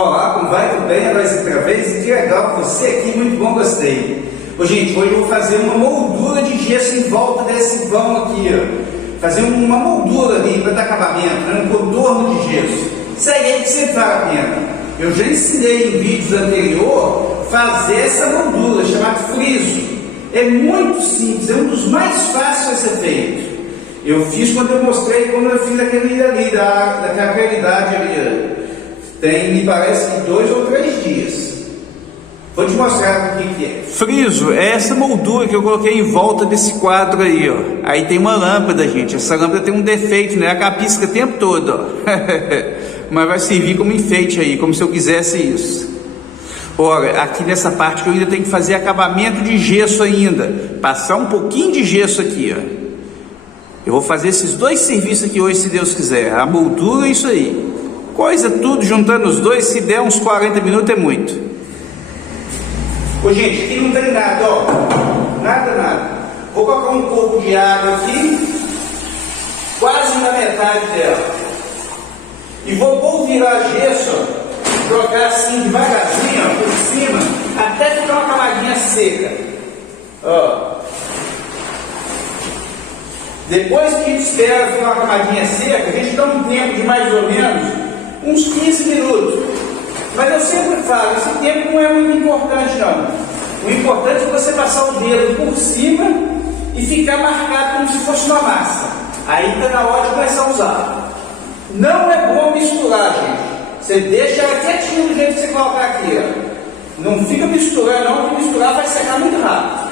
Olá, como vai? Tudo bem? Agora outra vez? Que legal, você aqui, muito bom, gostei. Ô, gente, hoje eu vou fazer uma moldura de gesso em volta desse vão aqui, ó. Fazer uma moldura ali para dar acabamento, né? Um contorno de gesso. Segue aí que sempre vale a pena. Eu já ensinei em vídeos anteriores fazer essa moldura, chamada friso. É muito simples, é um dos mais fáceis a ser feito. Eu fiz quando eu mostrei como eu fiz aquele ali, daquela realidade ali. Tem, me parece que 2 ou 3 dias. Vou te mostrar o que é. Friso é essa moldura que eu coloquei em volta desse quadro aí, ó. Aí tem uma lâmpada, gente. Essa lâmpada tem um defeito, né? Ela pisca o tempo todo, ó. Mas vai servir como enfeite aí, como se eu quisesse isso. Olha, aqui nessa parte que eu ainda tenho que fazer acabamento de gesso ainda. Passar um pouquinho de gesso aqui, ó. Eu vou fazer esses 2 serviços aqui hoje, se Deus quiser. A moldura e isso aí. Coisa tudo, juntando os dois, se der uns 40 minutos é muito. Ô, gente, aqui não tem nada, ó. Nada. Vou colocar um pouco de água aqui, quase na metade dela. E vou polvilhar gesso, ó, jogar assim devagarzinho, ó, por cima, até ficar uma camadinha seca. Ó. Depois que a gente espera ficar uma camadinha seca, a gente dá um tempo de mais ou menos uns 15 minutos. Mas eu sempre falo, esse tempo não é muito importante não. O importante é você passar o dedo por cima e ficar marcado como se fosse uma massa. Aí está na hora de começar a usar. Não é bom misturar, gente. Você deixa ela quietinha do jeito que você colocar aqui, ó. Não fica misturando não, porque misturar vai secar muito rápido.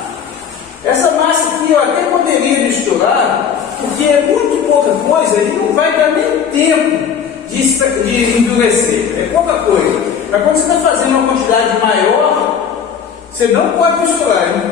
Essa massa aqui eu até poderia misturar, porque é muito pouca coisa e não vai dar nem tempo de endurecer, é pouca coisa. Mas quando você está fazendo uma quantidade maior, você não pode misturar, hein?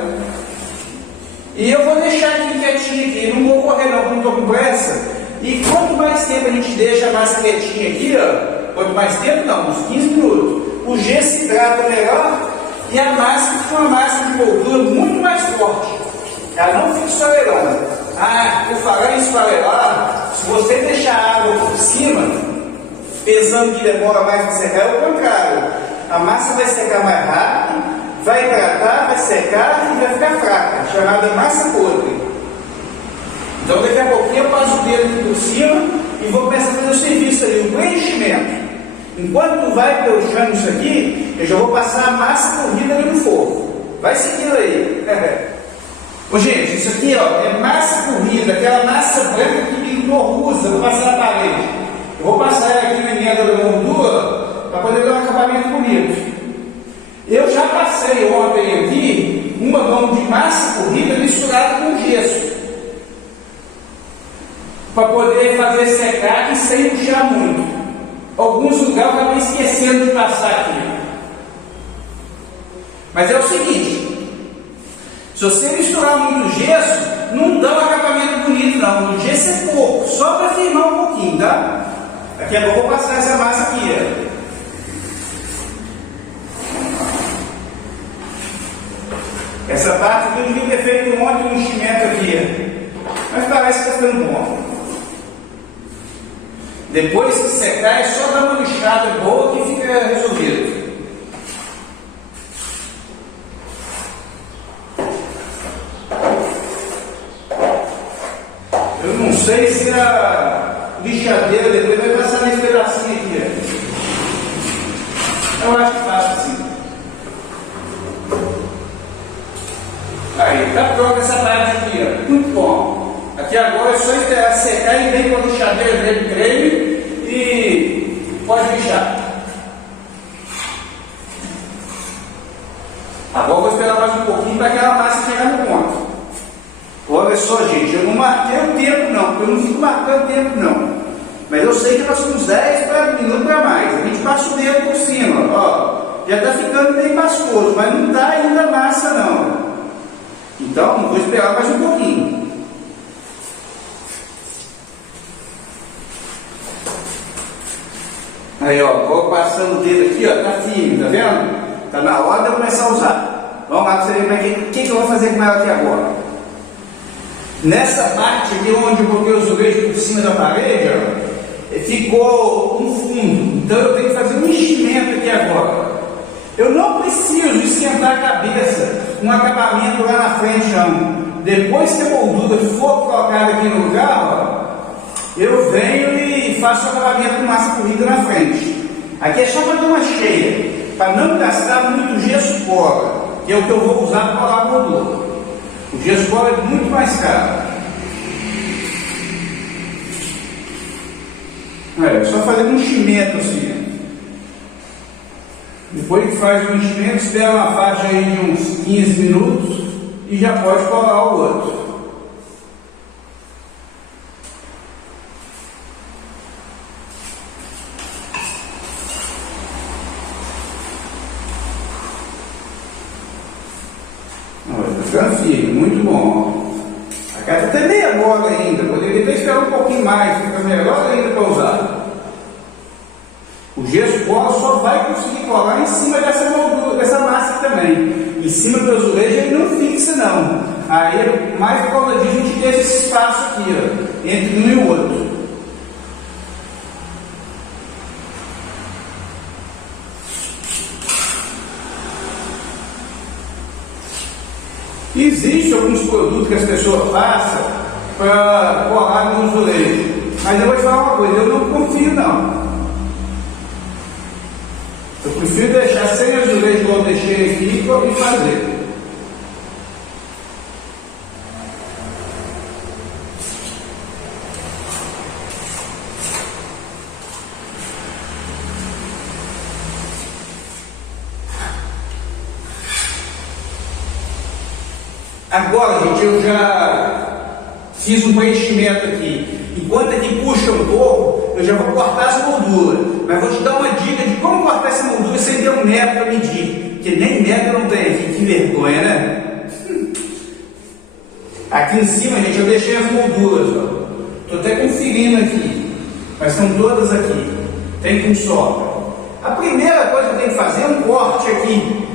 E eu vou deixar aqui quietinho aqui, não vou correr não, porque não estou com pressa. E quanto mais tempo a gente deixa a massa quietinha aqui, ó, quanto mais tempo não, uns 15 minutos, o gesso se hidrata melhor e a massa fica uma massa de moldura muito mais forte. Ela não fica esfarelando. Por falar em esfarelar, se você deixar a água por cima, pensando que demora mais para secar, é o contrário. A massa vai secar mais rápido, vai hidratar, vai secar e vai ficar fraca, chamada massa podre. Então daqui a pouquinho eu passo o dedo aqui por cima e vou começar a fazer o serviço ali, o preenchimento. Enquanto vai puxando isso aqui, eu já vou passar a massa corrida ali no fogo. Vai seguindo aí. Ô, gente, isso aqui ó, é massa corrida, aquela massa branca que pintor usa, vou passar na parede. Eu vou passar ela aqui na emenda da moldura para poder dar um acabamento bonito. Eu já passei ontem aqui uma mão de massa corrida misturada com gesso, para poder fazer secar e sem puxar muito. Alguns lugares eu acabei esquecendo de passar aqui. Mas é o seguinte, se você misturar muito gesso, não dá um acabamento bonito não. O gesso é pouco, só para firmar um pouquinho, tá? Daqui a pouco eu vou passar essa massa aqui, ó. Essa parte aqui eu devia ter feito ontem um enchimento aqui, mas parece que está ficando bom. Depois que secar, é só dar uma lixada boa que fica resolvido. Eu não sei se a lixadeira depois vai passar nesse pedacinho aqui. Eu acho que passa assim. Aí, tá pronta essa parte aqui, ó. Muito bom. Aqui agora é só esperar secar e vem com a lixadeira dentro do creme e pode lixar. Agora eu vou esperar mais um pouquinho para aquela massa chegar no ponto. Olha só, gente, eu não marquei o tempo não, porque eu não fico marcando o tempo não. Mas eu sei que passou uns 10 minutos para mais. A gente passa o dedo por cima, ó. Já está ficando bem pastoso, mas não está ainda massa não. Então, vou esperar mais um pouquinho. Aí, ó, vou passando o dedo aqui, ó, tá firme, tá vendo? Tá na hora de eu começar a usar. Vamos lá para você ver o que eu vou fazer com ela aqui agora. Nessa parte aqui onde eu botei os azulejos por cima da parede, ó, ficou um fundo. Então eu tenho que fazer um enchimento aqui agora? Eu não preciso esquentar a cabeça com um acabamento lá na frente, não. Depois que a moldura for colocada aqui no lugar, ó, eu venho e faço o acabamento de massa corrida na frente. Aqui é só para dar uma cheia, para não gastar muito gesso cola, que é o que eu vou usar para colar a moldura. O gesso cola é muito mais caro. É só fazer um enchimento assim. Depois que faz o enchimento, espera uma faixa aí de uns 15 minutos e já pode colar o outro. Firme, muito bom. A casa está meia bola ainda, poderia até esperar um pouquinho mais, fica melhor ainda para usar. O gesso cola só vai conseguir colar em cima dessa moldura, dessa massa também. Em cima do azulejo ele não fixa não. Aí mais cola disso a gente deixa esse espaço aqui, ó, entre um e o outro. Existem alguns produtos que as pessoas passam para colar no azulejo, mas eu vou te falar uma coisa, eu não confio não. Eu prefiro deixar sem azulejo igual eu deixei aqui e fazer. Agora, gente, eu já fiz um preenchimento aqui. Enquanto aqui puxa um pouco, eu já vou cortar as molduras. Mas vou te dar uma dica de como cortar essa moldura sem ter um metro para medir. Porque nem metro eu não tenho aqui. Que vergonha, né? Aqui em cima, gente, eu deixei as molduras. Estou até conferindo aqui. Mas estão todas aqui. Tem com sobra. A primeira coisa que eu tenho que fazer é um corte aqui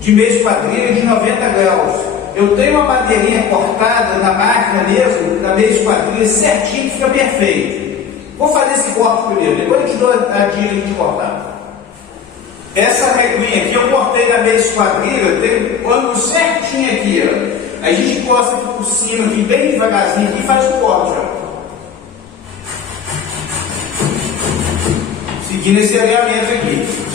de meia esquadrilha de 90 graus. Eu tenho uma madeirinha cortada na máquina mesmo, na meia esquadrilha, certinho, que fica perfeito. Vou fazer esse corte primeiro, depois eu te dou a dica de cortar. Essa reguinha aqui eu cortei na meia esquadrilha, tem um ângulo certinho aqui, ó. A gente encosta aqui por cima, aqui, bem devagarzinho, aqui, e faz o corte, ó. Seguindo esse alinhamento aqui.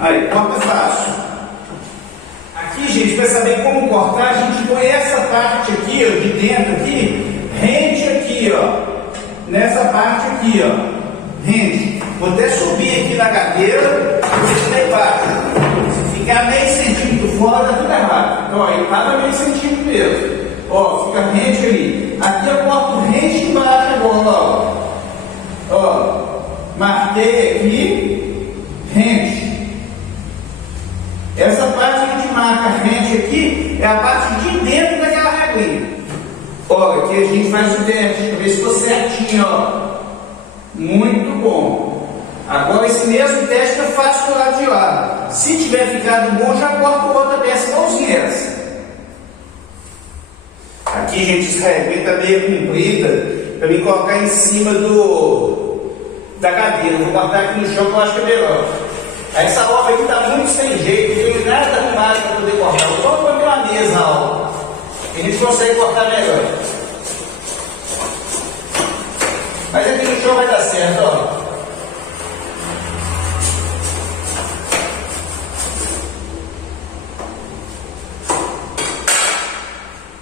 Aí, corta fácil. Aqui, gente, para saber como cortar, a gente põe essa parte aqui, ó, de dentro aqui, rente aqui, ó. Nessa parte aqui, ó. Rente. Vou até subir aqui na cadeira e deixar embaixo. Se ficar meio centímetro fora, dá tudo errado. Então, ó, ele estava meio centímetro mesmo. Ó, fica rente ali. Aqui eu corto rente embaixo agora, ó. Ó, marquei aqui, rente. Essa parte que a gente marca rente aqui é a parte de dentro daquela reguinha. Olha, aqui a gente faz o teste para ver se ficou certinho, ó. Muito bom. Agora esse mesmo teste eu faço do lado de lá. Se tiver ficado bom, já corto outra peça igualzinha essa. Aqui, gente, essa reguinha está meio comprida para me colocar em cima da cadeira. Vou botar aqui no chão que eu acho que é melhor. Essa obra aqui está muito sem jeito, não tem nada arrumado para poder cortar. Vamos pôr uma mesa, ó. A gente consegue cortar melhor. Mas aqui no chão vai dar certo, ó.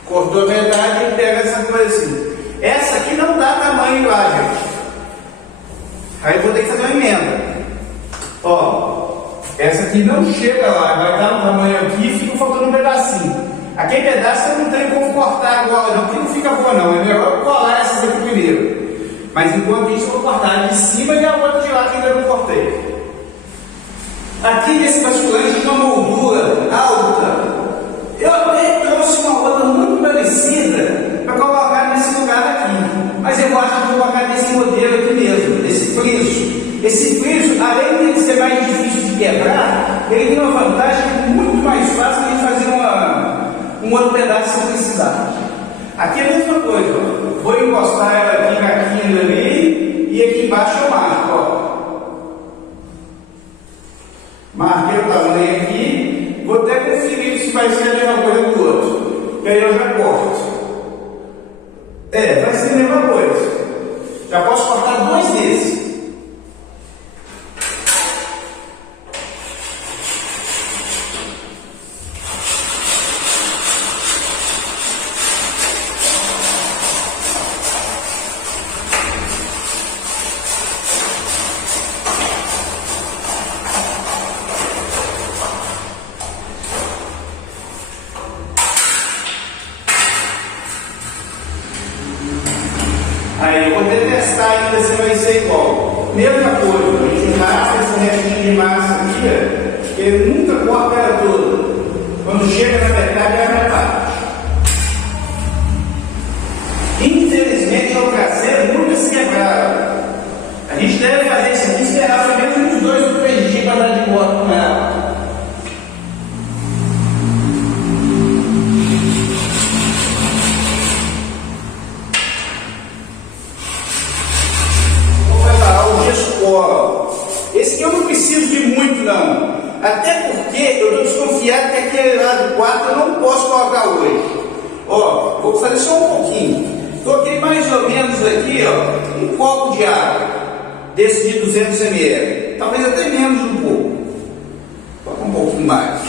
Cortou a metade e pega essa coisa assim. Essa aqui não dá tamanho lá, gente. Aí eu vou ter que fazer uma emenda. Ó, essa aqui não chega lá, vai dar um tamanho aqui e fica faltando um pedacinho. Aquele pedaço eu não tenho como cortar agora, não, porque não fica boa não. É melhor colar essas aqui primeiro. Mas enquanto isso, eu vou cortar a de cima e a outra de lá que ainda não cortei. Aqui nesse basculante tem uma moldura alta. Eu até trouxe uma outra muito parecida para colocar nesse lugar aqui. Mas eu acho que vou colocar nesse modelo aqui mesmo, nesse friso. Esse friso, além de ser mais difícil de quebrar, um outro pedaço sem precisar. Aqui é a mesma coisa, ó. Vou encostar ela aqui na quina ali e aqui embaixo eu marco, ó. Marquei o tamanho aqui, vou até conferir se vai ser a mesma coisa do outro, e aí eu já corto. Vai ser a mesma coisa. Já posso cortar 2 desses. Aí eu vou até testar ainda se vai ser igual. Mesma coisa, a gente rasga esse restinho de massa aqui, que ele nunca corta ela toda. Quando chega na metade, ela reparte. Infelizmente, o traseiro nunca se quebrava. A gente deve fazer isso aqui, esperar pelo menos uns 2 ou 3 dias para dar de moto com ela. Esse aqui eu não preciso de muito não, até porque eu estou desconfiado que aquele lá do quarto eu não posso colocar hoje. Ó, vou fazer só um pouquinho. Coloquei mais ou menos aqui, ó, um copo de água desse de 200 ml, talvez até menos um pouco. Coloca um pouquinho mais.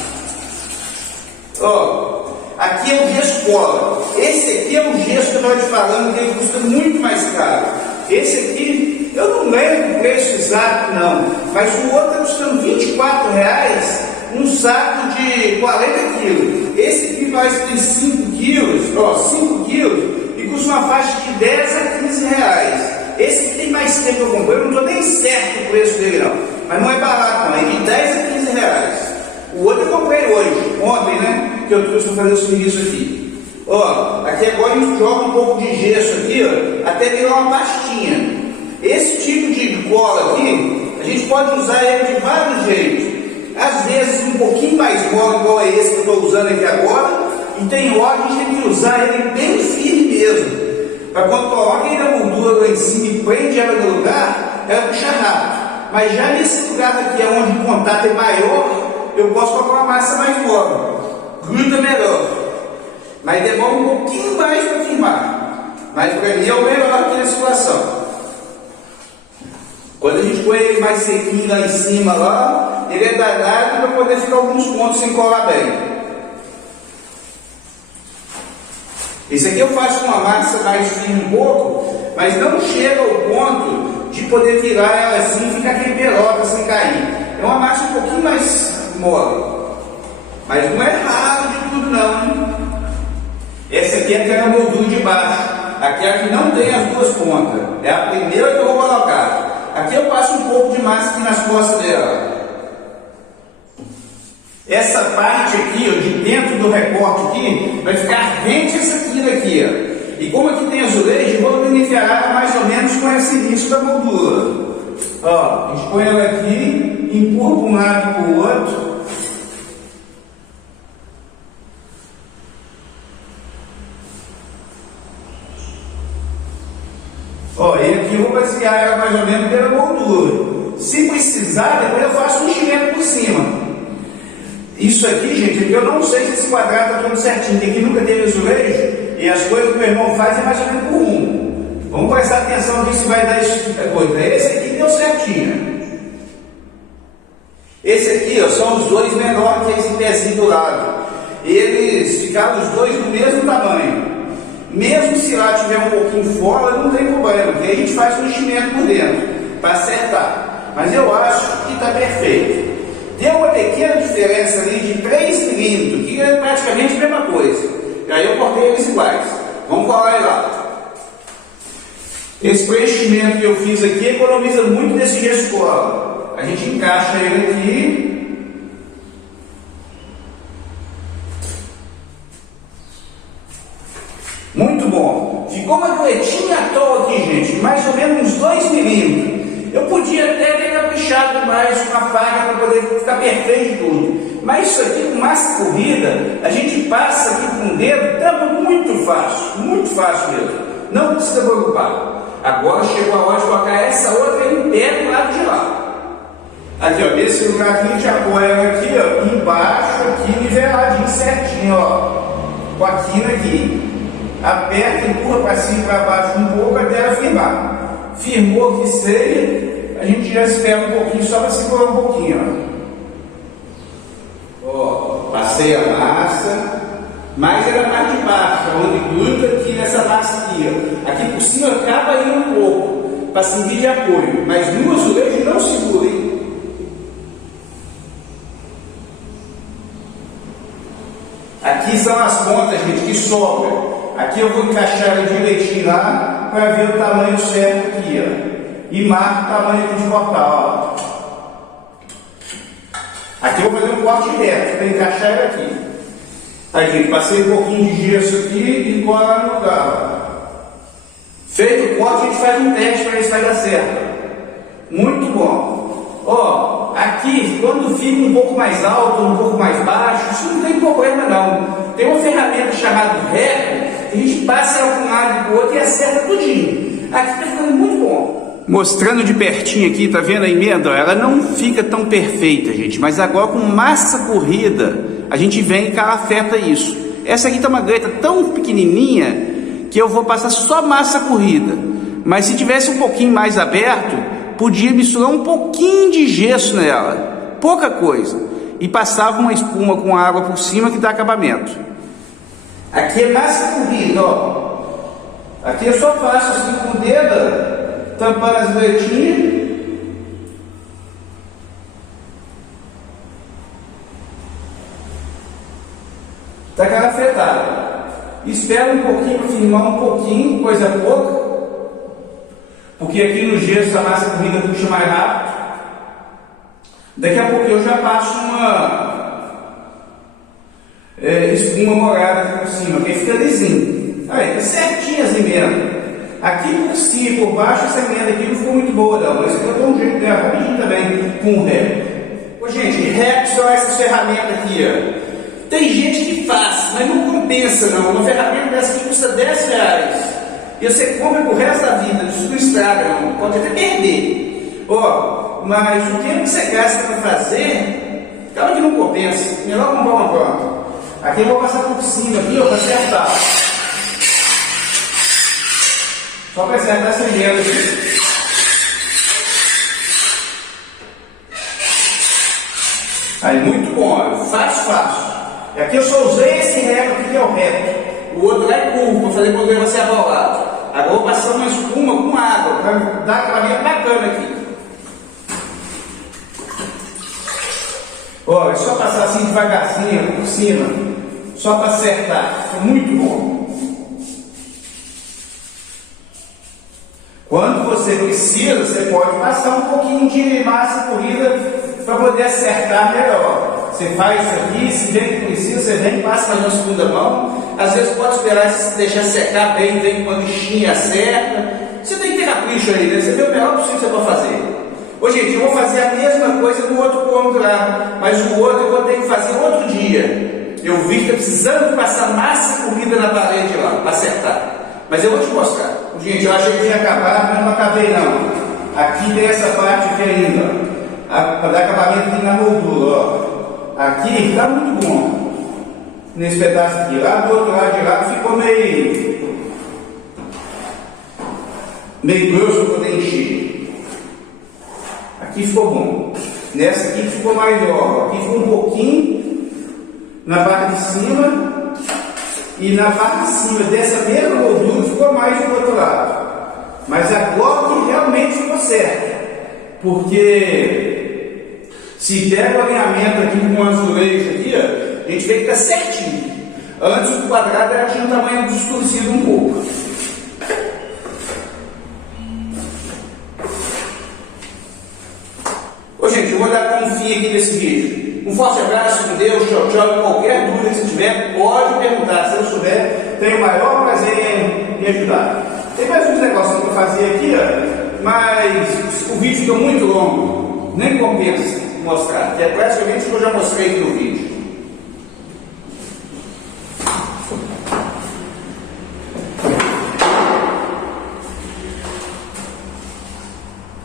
Ó, aqui é o gesso cola. Esse aqui é o gesso que eu estava te falando, que ele custa muito mais caro. Esse aqui, eu não lembro o preço exato não, mas o outro está custando R$24 um saco de 40 quilos. Esse aqui faz 5 quilos, ó, 5 quilos, e custa uma faixa de 10 a 15 reais. Esse aqui tem mais tempo que eu comprei, eu não estou nem certo o preço dele não, mas não é barato não, é de 10 a 15 reais. O outro eu comprei hoje, ontem, né, que eu trouxe para fazer o serviço aqui. Ó, aqui agora a gente joga um pouco de gesso aqui, ó, até virar uma pastinha. Esse tipo de cola aqui, a gente pode usar ele de vários jeitos. Às vezes um pouquinho mais mole, igual é esse que eu estou usando aqui agora, e tem hora que a gente tem que usar ele bem firme mesmo. Para quando coloca ele na moldura lá em cima e prende ela no lugar, ela puxa rápido. Mas já nesse lugar aqui, onde o contato é maior, eu posso colocar uma massa mais mole. Gruda melhor. Mas demora um pouquinho mais para firmar. Mas para mim é o melhor aqui na situação. Quando a gente põe ele mais sequinho lá em cima, lá, ele é danado para poder ficar alguns pontos sem colar bem. Esse aqui eu faço com uma massa mais fina um pouco, mas não chega ao ponto de poder virar ela assim e ficar aquele pelota sem cair. É uma massa um pouquinho mais mole. Mas não é raro de tudo não, hein? Essa aqui é aquela moldura de baixo. Aquela que não tem as 2 pontas. É a primeira que eu vou colocar. Aqui eu passo um pouco de massa aqui nas costas dela. Essa parte aqui, ó, de dentro do recorte aqui, vai ficar rente essa quina aqui, ó. E como aqui tem azulejo, eu vou beneficiar ela mais ou menos com esse início da moldura. Ó, a gente põe ela aqui, empurra para um lado e para o outro. Ó, e aqui eu vou basear ela mais ou menos pela moldura. Se precisar, depois eu faço um enchimento por cima. Isso aqui, gente, aqui eu não sei se esse quadrado está tudo certinho, porque aqui nunca teve azulejo, e as coisas que o meu irmão faz é mais ou menos por 1. Vamos prestar atenção aqui se vai dar esse tipo de coisa. Esse aqui deu certinho. Esse aqui, ó, são os 2 menores que esse pezinho do lado. Eles ficaram os 2 do mesmo tamanho. Mesmo se lá tiver um pouquinho fora, não tem problema, porque a gente faz um enchimento por dentro, para acertar. Mas eu acho que está perfeito. Deu uma pequena diferença ali de 3 milímetros, que é praticamente a mesma coisa. E aí eu cortei eles iguais. Vamos colar ele lá. Esse preenchimento que eu fiz aqui economiza muito desse gesso cola. A gente encaixa ele aqui. Muito bom. Ficou uma duetinha à toa aqui, gente, mais ou menos uns 2 milímetros. Eu podia até ter caprichado mais com a faca para poder ficar perfeito tudo. Mas isso aqui com massa corrida, a gente passa aqui com o dedo, tampa muito fácil mesmo. Não precisa preocupar. Agora chegou a hora de colocar essa outra em pé do lado de lá. Aqui, ó, desse lugar aqui a gente apoia ela aqui, ó, embaixo, aqui, niveladinho certinho, ó, com a quina aqui. Aperta, empurra para cima e para baixo um pouco até ela firmar. Firmou que seja, a gente já espera um pouquinho, só para segurar um pouquinho, ó. Ó, passei a massa, mas é na parte de baixo, onde gruda aqui nessa massa aqui, ó. Aqui por cima acaba aí um pouco, para servir de apoio, mas no azulejo não segura, hein? Aqui são as pontas, gente, que sobram. Aqui eu vou encaixar ela direitinho lá para ver o tamanho certo aqui, ó. E marco o tamanho aqui de cortar, ó. Aqui eu vou fazer um corte reto para encaixar ela aqui. Aí, gente, passei um pouquinho de gesso aqui e cola no lugar, ó. Feito o corte, a gente faz um teste para ver se vai dar certo. Muito bom. Ó, aqui, quando fica um pouco mais alto, um pouco mais baixo, isso não tem problema não. Tem uma ferramenta chamada régua, que a gente passa ela para um lado e para o outro e acerta tudinho. Aqui está ficando muito bom. Mostrando de pertinho aqui, tá vendo a emenda? Ela não fica tão perfeita, gente, mas agora com massa corrida, a gente vem e calafeta isso. Essa aqui tá uma greta tão pequenininha que eu vou passar só massa corrida. Mas se tivesse um pouquinho mais aberto, podia misturar um pouquinho de gesso nela, pouca coisa, e passava uma espuma com água por cima que dá acabamento. Aqui é massa corrida, ó. Aqui eu só faço assim com o dedo, tampando as bretinhas. Tá calafetada. Espera um pouquinho para firmar um pouquinho, coisa pouca. Porque aqui no gesso a massa corrida puxa mais rápido. Daqui a pouco eu já passo uma espuma morada aqui por cima, que aí fica lisinho. Aí, tá certinho as emendas. Aqui por cima e por baixo essa emenda aqui não ficou muito boa não, mas eu dou um jeito dela rapidinho também com o régua. Ô gente, régua são essas ferramentas aqui, ó. Tem gente que faz, mas não compensa não. Uma ferramenta dessa aqui custa R$10. E você compra pro resto da vida, isso não estraga não, pode até perder. Ó, mas o tempo que você gasta para fazer, acaba que não compensa. Melhor comprar uma pronta. Aqui eu vou passar por cima aqui, ó, para acertar. Só para acertar essa emenda aqui. Aí, muito bom, ó, fácil. E aqui eu só usei esse reto aqui que é o reto. O outro lá é curvo, para fazer quando você abaulado. Agora eu vou passar uma espuma com água, para dar acabamento bacana aqui. Ó, é só passar assim devagarzinho por cima, só para acertar. Fica muito bom. Quando você precisa, você pode passar um pouquinho de massa corrida para poder acertar melhor. Você faz isso aqui, se vê que precisa, você vem e passa na segunda mão. Às vezes pode esperar deixar secar bem, vem com uma lixinha certa. Você tem que ter capricho aí, né? Você vê o melhor possível para fazer. Ô gente, eu vou fazer a mesma coisa no outro ponto lá, mas o outro eu vou ter que fazer outro dia. Eu vi que está precisando passar massa corrida na parede lá, para acertar. Mas eu vou te mostrar. Gente, eu achei que ia acabar, mas não acabei não. Aqui tem essa parte aqui ainda, ó. Para dar acabamento aqui na moldura, ó. Aqui está muito bom. Nesse pedaço aqui. Lá do outro lado de lá ficou meio grosso para poder encher. Aqui ficou bom. Nessa aqui ficou maior. Aqui ficou um pouquinho na parte de cima. E na parte de cima dessa mesma moldura ficou mais do outro lado. Mas agora que realmente ficou certo. Porque se pega o alinhamento aqui com o azulejo aqui, ó, a gente vê que está certinho. Antes o quadrado tinha um tamanho distorcido um pouco. Ô gente, eu vou dar um fim aqui nesse vídeo. Um forte abraço, com Deus, tchau, tchau. Qualquer dúvida que você tiver, pode perguntar. Se eu souber, tenho o maior prazer em ajudar. Tem mais uns negócios para fazer aqui, ó, mas o vídeo fica muito longo, nem compensa. mostrar, que é praticamente o que eu já mostrei aqui no vídeo.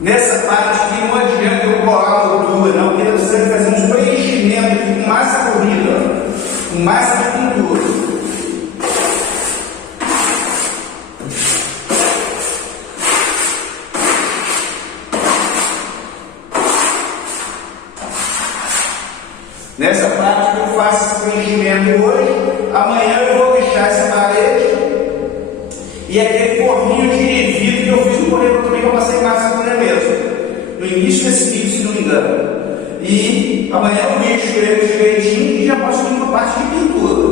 Nessa parte aqui não adianta eu colar a moldura, não, porque eu preciso fazer uns preenchimentos aqui com massa corrida, com massa de pintura. Nessa parte que eu faço esse preenchimento hoje, amanhã eu vou lixar essa parede e aquele forninho de vidro que eu fiz no corredor também, que eu passei massa por mesmo, no início desse vídeo, se não me engano. E amanhã eu lixo ele direitinho e já passo para a parte de pintura.